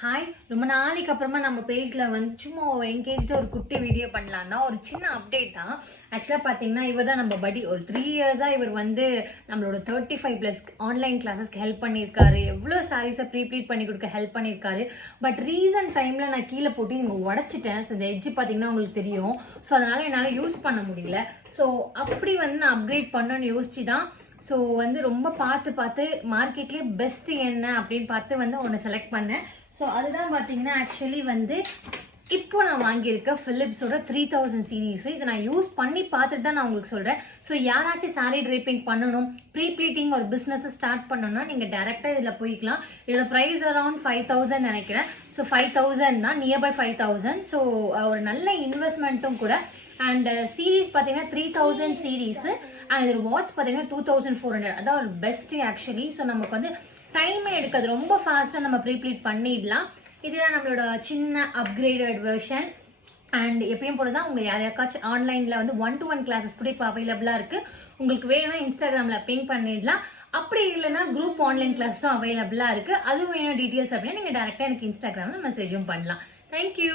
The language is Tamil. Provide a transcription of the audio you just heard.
ஹாய், ரொம்ப நாளைக்கு அப்புறமா நம்ம பேஜில் வந்து சும்மா என்கேஜ்டு ஒரு குட்டி வீடியோ பண்ணலான்னா ஒரு சின்ன அப்டேட் தான். ஆக்சுவலாக பார்த்தீங்கன்னா இவர் தான் நம்ம படி. ஒரு 3 இயர்ஸாக இவர் வந்து நம்மளோட 35+ ஆன்லைன் கிளாஸஸ்க்கு ஹெல்ப் பண்ணியிருக்காரு. எவ்வளோ சாரீஸை ப்ரீப்ளீட் பண்ணி கொடுக்க ஹெல்ப் பண்ணியிருக்காரு. பட் ரீசன்ட் டைமில் நான் கீழே போட்டு இங்கே உடச்சிட்டேன். ஸோ இந்த எட்ஜு பார்த்தீங்கன்னா உங்களுக்கு தெரியும். ஸோ அதனால் என்னால் யூஸ் பண்ண முடியல. ஸோ அப்படி வந்து நான் அப்கிரேட் பண்ணணும்னு யோசிச்சு தான் ஸோ வந்து ரொம்ப பார்த்து மார்க்கெட்லேயே பெஸ்ட்டு என்ன அப்படின்னு பார்த்து வந்து ஒன்று செலக்ட் பண்ணேன். ஸோ அதுதான் பார்த்தீங்கன்னா ஆக்சுவலி வந்து இப்போ நான் வாங்கியிருக்க ஃபிலிப்ஸோட 3000 சீரீஸு. இதை நான் யூஸ் பண்ணி பார்த்துட்டு தான் நான் உங்களுக்கு சொல்கிறேன். ஸோ யாராச்சும் சாரீ ட்ரேப்பிங் பண்ணணும், ப்ளீட்டிங் ஒரு பிஸ்னஸை ஸ்டார்ட் பண்ணணும்னா நீங்கள் டேரெக்டாக இதில் போய்க்கலாம். இதோட ப்ரைஸ் அரௌண்ட் 5000 நினைக்கிறேன். ஸோ 5000 தான், நியர்பை 5000. ஸோ ஒரு நல்ல இன்வெஸ்ட்மெண்ட்டும் கூட. அண்ட் சீரீஸ் பார்த்தீங்கன்னா 3000 சீரீஸு. அண்ட் இது வாட்ச் பார்த்தீங்கன்னா 2400. அதான் ஒரு பெஸ்ட்டு ஆக்சுவலி. ஸோ நமக்கு வந்து டைமே எடுக்காது, ரொம்ப ஃபாஸ்ட்டாக நம்ம ப்ளீட் பண்ணிடலாம். இதுதான் நம்மளோட சின்ன அப்கிரேடட் வெர்ஷன். அண்ட் எப்பயும் போல தான் உங்கள் யாரையாச்சும் ஆன்லைனில் வந்து 1-to-1 கிளாஸஸ் கூட இப்போ அவைலபிளாக இருக்குது. உங்களுக்கு வேணும்னா இன்ஸ்டாகிராமில் பிங் பண்ணிடலாம். அப்படி இல்லைன்னா குரூப் ஆன்லைன் கிளாஸும் அவைலபிளாக இருக்குது. அதுவும் வேணும் டீட்டெயில்ஸ் அப்படின்னா நீங்கள் டேரெக்டாக எனக்கு இன்ஸ்டாகிராமில் மெசேஜும் பண்ணலாம். தேங்க்யூ.